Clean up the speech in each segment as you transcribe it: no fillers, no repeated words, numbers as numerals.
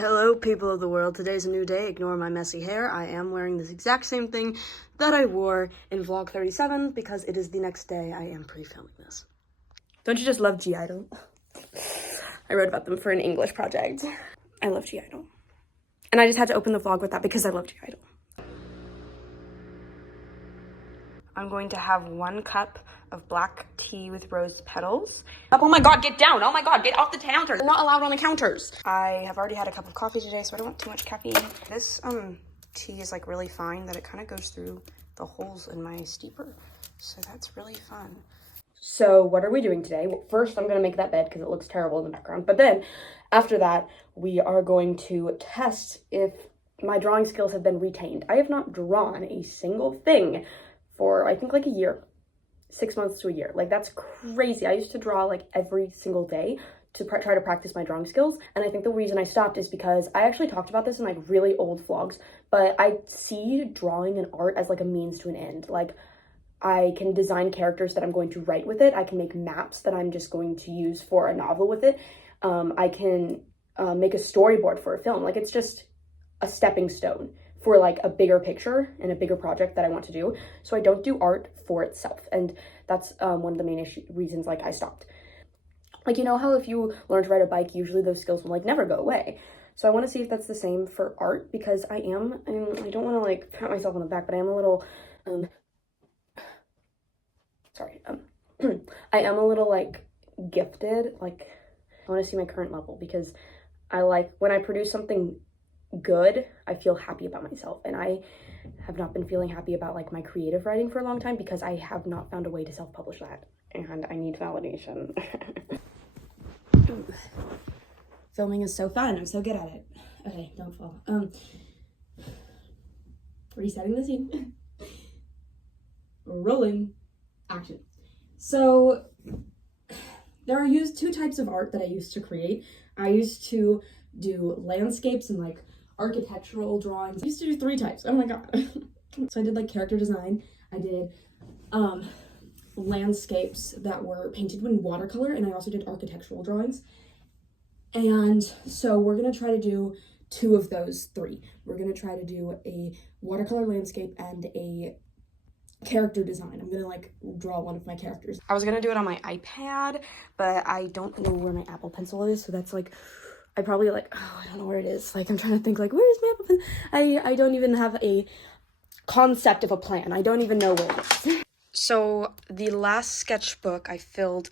Hello, people of the world. Today's a new day. Ignore my messy hair. I am wearing this exact same thing that I wore in vlog 37 because it is the next day. I am pre-filming this. Don't you just love (G)I-DLE? I wrote about them for an English project. I love (G)I-DLE. And I just had to open the vlog with that because I love (G)I-DLE. I'm going to have 1 cup of black tea with rose petals. Oh my god, get down! Oh my god, get off the counter! They're not allowed on the counters! I have already had a cup of coffee today, so I don't want too much caffeine. This tea is like really fine that it kind of goes through the holes in my steeper. So that's really fun. So what are we doing today? Well, first I'm gonna make that bed because it looks terrible in the background. But then after that, we are going to test if my drawing skills have been retained. I have not drawn a single thing for I think like a year. 6 months to a year. Like, that's crazy. I used to draw like every single day to try to practice my drawing skills. And I think the reason I stopped is because I actually talked about this in like really old vlogs, but I see drawing and art as like a means to an end. Like, I can design characters that I'm going to write with it. I can make maps that I'm just going to use for a novel with it. I can make a storyboard for a film. Like, it's just a stepping stone for like a bigger picture and a bigger project that I want to do. So I don't do art for itself. And that's one of the main reasons like I stopped. Like, you know how if you learn to ride a bike, usually those skills will like never go away. So I want to see if that's the same for art because I don't want to like pat myself on the back, but I am a little, I am a little like gifted. Like, I want to see my current level because I like when I produce something good, I feel happy about myself, and I have not been feeling happy about like my creative writing for a long time because I have not found a way to self-publish that, and I need validation. Filming is so fun. I'm so good at it. Okay, don't fall. Resetting the scene. Rolling. Action. So there are two types of art that I used to create. I used to do landscapes and like architectural drawings. I used to do 3 types. Oh my god. So I did like character design. I did landscapes that were painted in watercolor, and I also did architectural drawings. And so we're gonna try to do 2 of those 3. We're gonna try to do a watercolor landscape and a character design. I'm gonna like draw one of my characters. I was gonna do it on my iPad, but I don't know where my Apple Pencil is, so that's like I probably like, oh, I don't know where it is. Like, I'm trying to think, like, where is my Apple Pencil? I don't even have a concept of a plan. I don't even know where it is. So, the last sketchbook I filled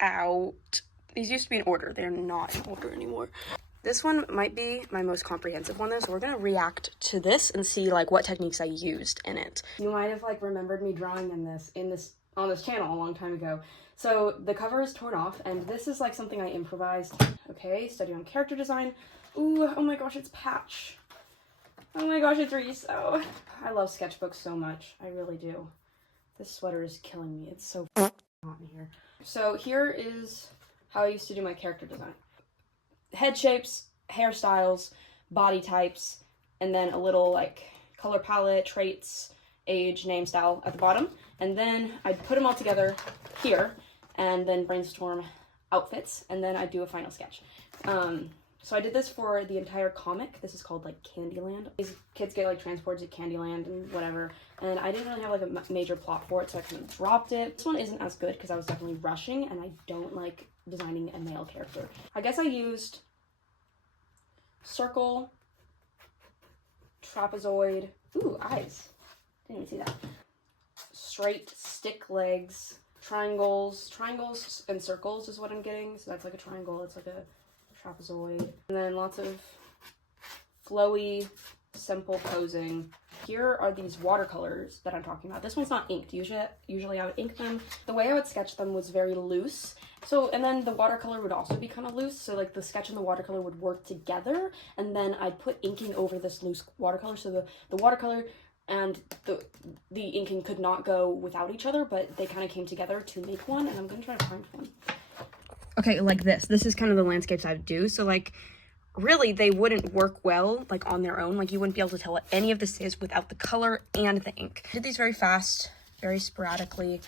out, these used to be in order. They're not in order anymore. This one might be my most comprehensive one, though, so we're gonna react to this and see, like, what techniques I used in it. You might have, like, remembered me drawing on this channel a long time ago. So the cover is torn off, and this is like something I improvised. Okay, study on character design. Ooh, oh my gosh, it's Patch. Oh my gosh, it's Reese. Oh, I love sketchbooks so much. I really do. This sweater is killing me. It's so hot in here. So here is how I used to do my character design. Head shapes, hairstyles, body types, and then a little like color palette, traits, age, name, style at the bottom. And then I'd put them all together here and then brainstorm outfits, and then I'd do a final sketch. So I did this for the entire comic. This is called like Candyland. These kids get like transported to Candyland and whatever, and I didn't really have like a major plot for it, so I kind of dropped it. This one isn't as good because I was definitely rushing, and I don't like designing a male character. I guess I used circle, trapezoid, ooh, eyes, didn't even see that, straight stick legs, triangles and circles is what I'm getting. So that's like a triangle, it's like a trapezoid, and then lots of flowy, simple posing. Here are these watercolors that I'm talking about. This one's not inked. Usually I would ink them. The way I would sketch them was very loose. So, and then the watercolor would also be kind of loose. So like the sketch and the watercolor would work together, and then I'd put inking over this loose watercolor. So the watercolor and the inking could not go without each other, but they kind of came together to make one, and I'm gonna try to find one. Okay, like this is kind of the landscapes I would do. So like really they wouldn't work well like on their own. Like you wouldn't be able to tell what any of this is without the color and the ink. I did these very fast, very sporadically,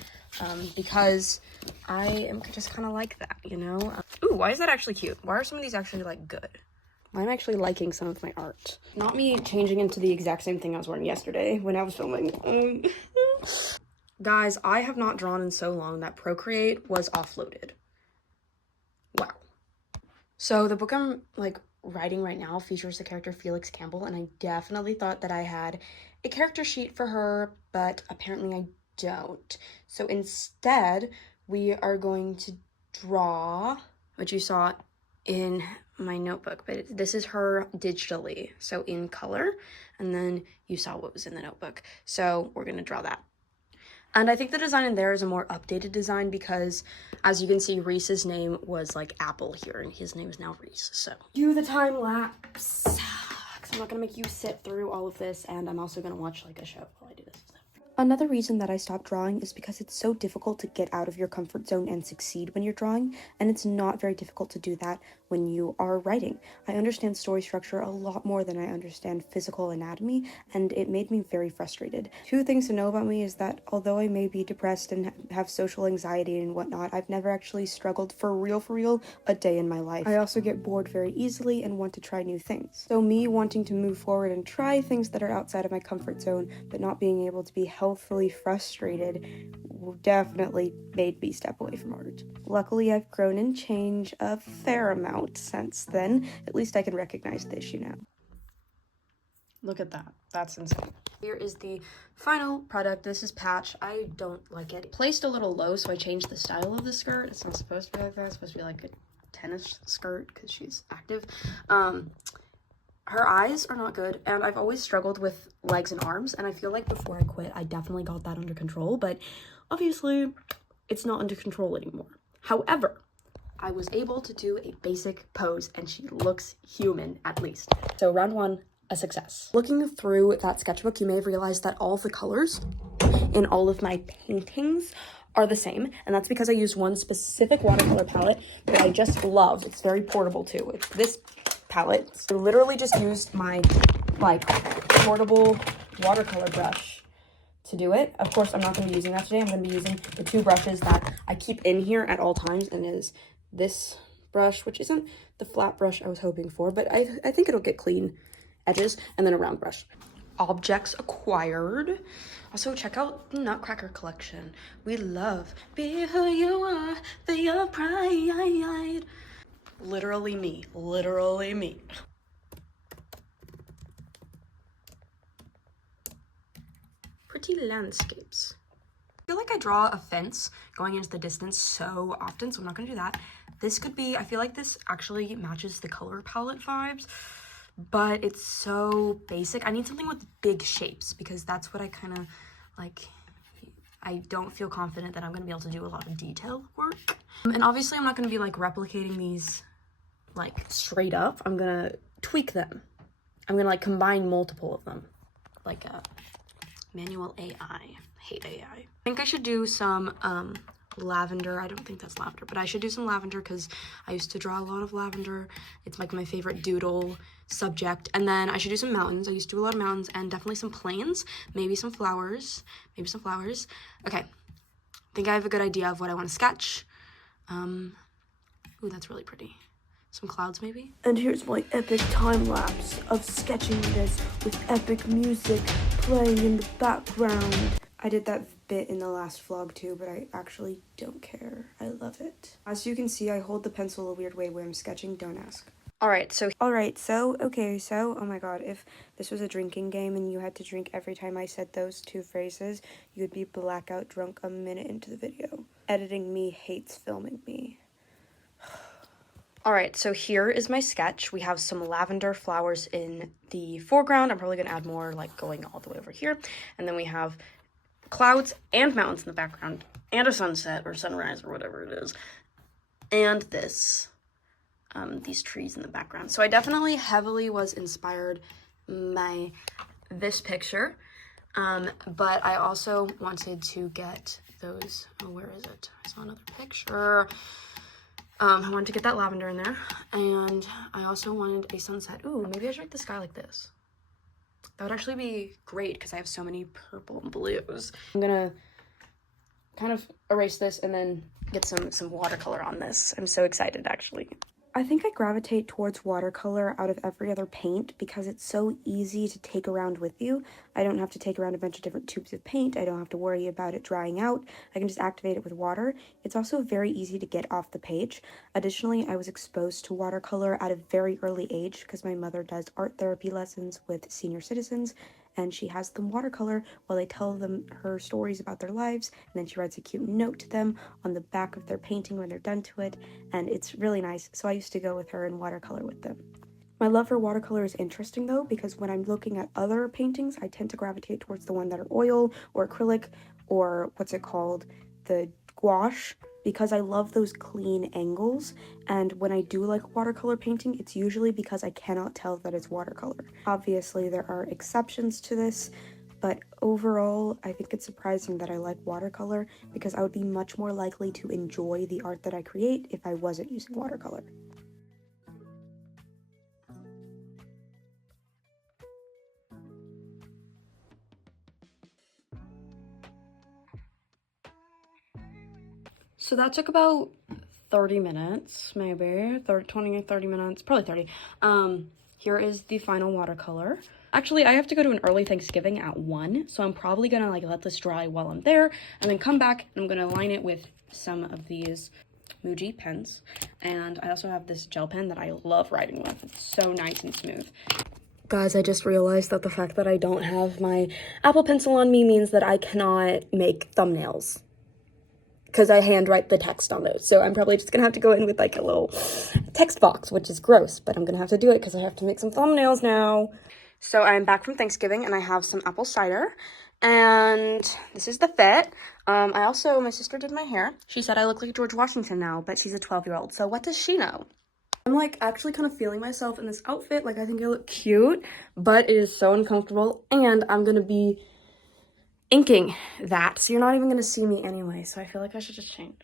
because I am just kind of like that, you know. Ooh, why is that actually cute? Why are some of these actually like good? I'm actually liking some of my art. Not me changing into the exact same thing I was wearing yesterday when I was filming. Guys, I have not drawn in so long that Procreate was offloaded. Wow. So the book I'm like writing right now features the character Felix Campbell, and I definitely thought that I had a character sheet for her, but apparently I don't. So instead, we are going to draw what you saw in my notebook, but this is her digitally, so in color, and then you saw what was in the notebook. So we're gonna draw that. And I think the design in there is a more updated design because, as you can see, Reese's name was like Apple here, and his name is now Reese. So do the time lapse, because I'm not gonna make you sit through all of this, and I'm also gonna watch like a show while I do this. Another reason that I stopped drawing is because it's so difficult to get out of your comfort zone and succeed when you're drawing, and it's not very difficult to do that when you are writing. I understand story structure a lot more than I understand physical anatomy, and it made me very frustrated. Two things to know about me is that although I may be depressed and have social anxiety and whatnot, I've never actually struggled for real, a day in my life. I also get bored very easily and want to try new things. So me wanting to move forward and try things that are outside of my comfort zone, but not being able to be healthfully frustrated definitely made me step away from art. Luckily, I've grown and changed a fair amount since then. At least I can recognize the issue now. Look at that. That's insane. Here is the final product. This is Patch. I don't like it. Placed a little low, so I changed the style of the skirt. It's not supposed to be like that. It's supposed to be like a tennis skirt because she's active. Her eyes are not good, and I've always struggled with legs and arms, and I feel like before I quit, I definitely got that under control, but obviously, it's not under control anymore. However, I was able to do a basic pose, and she looks human, at least. So round one, a success. Looking through that sketchbook, you may have realized that all of the colors in all of my paintings are the same, and that's because I used one specific watercolor palette that I just love. It's very portable, too. It's this palette. I literally just used my like portable watercolor brush to do it. Of course, I'm not going to be using that today. I'm going to be using the two brushes that I keep in here at all times, and it is this brush, which isn't the flat brush I was hoping for, but I think it'll get clean edges, and then a round brush. Objects acquired. Also, check out the Nutcracker collection. We love Be Who You Are, for your pride. Literally me. Literally me. Pretty landscapes. I feel like I draw a fence going into the distance so often, so I'm not gonna do that. This could be, I feel like this actually matches the color palette vibes, but it's so basic. I need something with big shapes because that's what I kind of like. I don't feel confident that I'm gonna be able to do a lot of detail work. And obviously I'm not gonna be like replicating these like straight up. I'm gonna tweak them. I'm gonna like combine multiple of them, like manual AI. Hate AI. I think I should do some lavender. I don't think that's lavender, but I should do some lavender because I used to draw a lot of lavender. It's like my favorite doodle subject. And then I should do some mountains. I used to do a lot of mountains, and definitely some plains, maybe some flowers, Okay, I think I have a good idea of what I want to sketch. Ooh, that's really pretty. Some clouds, maybe? And here's my epic time-lapse of sketching this with epic music playing in the background. I did that bit in the last vlog too, but I actually don't care. I love it. As you can see, I hold the pencil a weird way when I'm sketching. Don't ask. Alright, so, oh my god, if this was a drinking game and you had to drink every time I said those two phrases, you would be blackout drunk a minute into the video. Editing me hates filming me. Alright, so here is my sketch. We have some lavender flowers in the foreground. I'm probably going to add more, like, going all the way over here. And then we have clouds and mountains in the background, and a sunset or sunrise or whatever it is. And this, these trees in the background. So I definitely heavily was inspired by this picture. But I also wanted to get those, oh, where is it? I saw another picture. I wanted to get that lavender in there, and I also wanted a sunset. Ooh, maybe I should make the sky like this. That would actually be great because I have so many purple and blues. I'm gonna kind of erase this and then get some watercolor on this. I'm so excited, actually. I think I gravitate towards watercolor out of every other paint because it's so easy to take around with you. I don't have to take around a bunch of different tubes of paint. I don't have to worry about it drying out. I can just activate it with water. It's also very easy to get off the page. Additionally, I was exposed to watercolor at a very early age because my mother does art therapy lessons with senior citizens, and she has them watercolor while they tell them her stories about their lives, and then she writes a cute note to them on the back of their painting when they're done to it, and it's really nice. So I used to go with her and watercolor with them. My love for watercolor is interesting though, because when I'm looking at other paintings, I tend to gravitate towards the one that are oil or acrylic or what's it called, the gouache, because I love those clean angles, and when I do like watercolor painting, it's usually because I cannot tell that it's watercolor. Obviously, there are exceptions to this, but overall, I think it's surprising that I like watercolor because I would be much more likely to enjoy the art that I create if I wasn't using watercolor. So that took about 30 minutes, maybe 20 30 minutes, probably 30. Here is the final watercolor. Actually, I have to go to an early Thanksgiving at 1, so I'm probably gonna like let this dry while I'm there and then come back and I'm gonna line it with some of these Muji pens. And I also have this gel pen that I love writing with. It's so nice and smooth. Guys, I just realized that the fact that I don't have my Apple Pencil on me means that I cannot make thumbnails, because I handwrite the text on those. So I'm probably just gonna have to go in with like a little text box, which is gross, but I'm gonna have to do it because I have to make some thumbnails now. So I'm back from Thanksgiving and I have some apple cider, and this is the fit. My sister did my hair. She said I look like George Washington now, but she's a 12-year-old, so what does she know? I'm like actually kind of feeling myself in this outfit. Like I think I look cute, but it is so uncomfortable, and I'm gonna be inking that, so you're not even gonna see me anyway, so I feel like I should just change.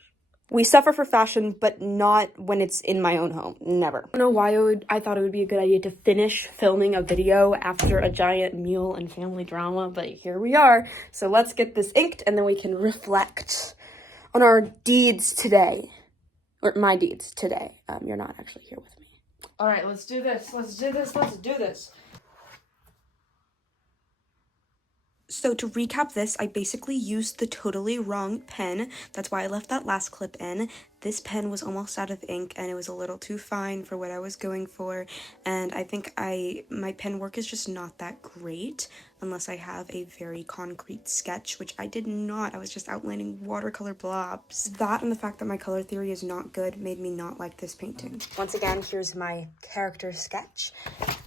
We suffer for fashion, but not when it's in my own home. Never. I don't know why I thought it would be a good idea to finish filming a video after a giant meal and family drama, but here we are. So let's get this inked and then we can reflect on our deeds today. Or my deeds today. You're not actually here with me. All right, let's do this. Let's do this. Let's do this. So to recap this, I basically used the totally wrong pen. That's why I left that last clip in. This pen was almost out of ink and it was a little too fine for what I was going for. And I think my pen work is just not that great unless I have a very concrete sketch, which I did not. I was just outlining watercolor blobs. That and the fact that my color theory is not good made me not like this painting. Once again, here's my character sketch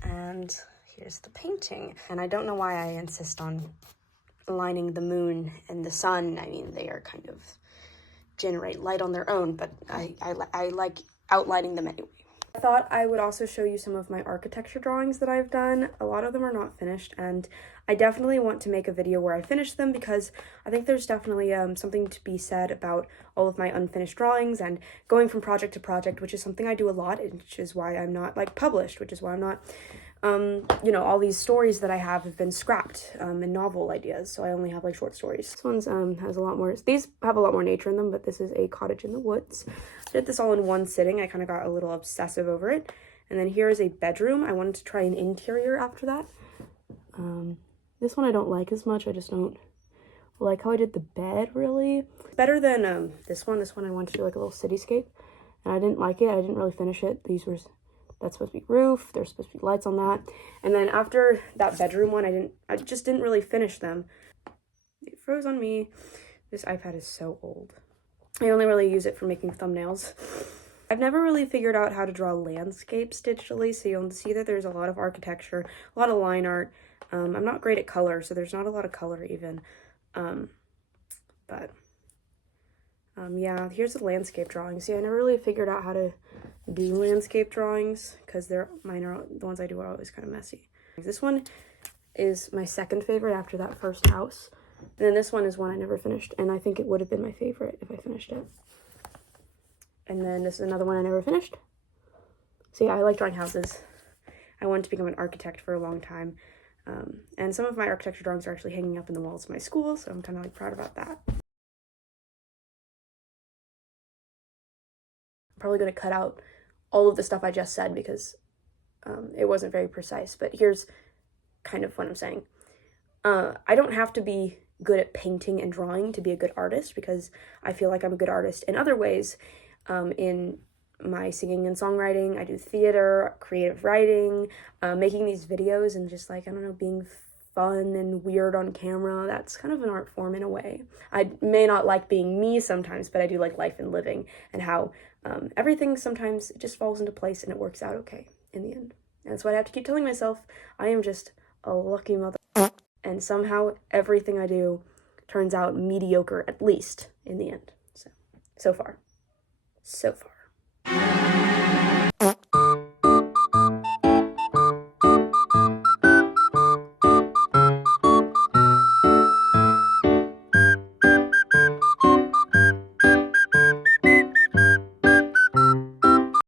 and here's the painting. And I don't know why I insist on lining the moon and the sun. I mean, they are kind of generate light on their own, but I like outlining them anyway. I thought I would also show you some of my architecture drawings that I've done. A lot of them are not finished, and I definitely want to make a video where I finish them because I think there's definitely something to be said about all of my unfinished drawings and going from project to project, which is something I do a lot, which is why I'm not like published, which is why I'm not you know, all these stories that I have been scrapped in novel ideas, so I only have like short stories. This one's has a lot more, these have a lot more nature in them, but this is a cottage in the woods. I did this all in one sitting. I kind of got a little obsessive over it. And then here is a bedroom. I wanted to try an interior after that. This one I don't like as much. I just don't like how I did the bed, really. Better than this one. This one I wanted to do like a little cityscape, and I didn't like it. I didn't really finish it. That's supposed to be roof. There's supposed to be lights on that. And then after that bedroom one, I just didn't really finish them. It froze on me. This iPad is so old. I only really use it for making thumbnails. I've never really figured out how to draw landscapes digitally, so you'll see that there's a lot of architecture, a lot of line art. I'm not great at color, so there's not a lot of color even. Yeah, here's the landscape drawing. See, I never really figured out how to do landscape drawings because the ones I do are always kind of messy. This one is my second favorite after that first house. And then this one is one I never finished, and I think it would have been my favorite if I finished it. And then this is another one I never finished. So yeah, I like drawing houses. I wanted to become an architect for a long time. And some of my architecture drawings are actually hanging up in the walls of my school, so I'm kind of like proud about that. I'm probably going to cut out all of the stuff I just said because it wasn't very precise, but here's kind of what I'm saying. I don't have to be good at painting and drawing to be a good artist, because I feel like I'm a good artist in other ways. In my singing and songwriting, I do theater, creative writing, making these videos, and just like, I don't know, being fun and weird on camera. That's kind of an art form in a way. I may not like being me sometimes, but I do like life and living, and how everything sometimes just falls into place and it works out okay in the end. And that's why I have to keep telling myself I am just a lucky mother, and somehow everything I do turns out mediocre, at least in the end. So far.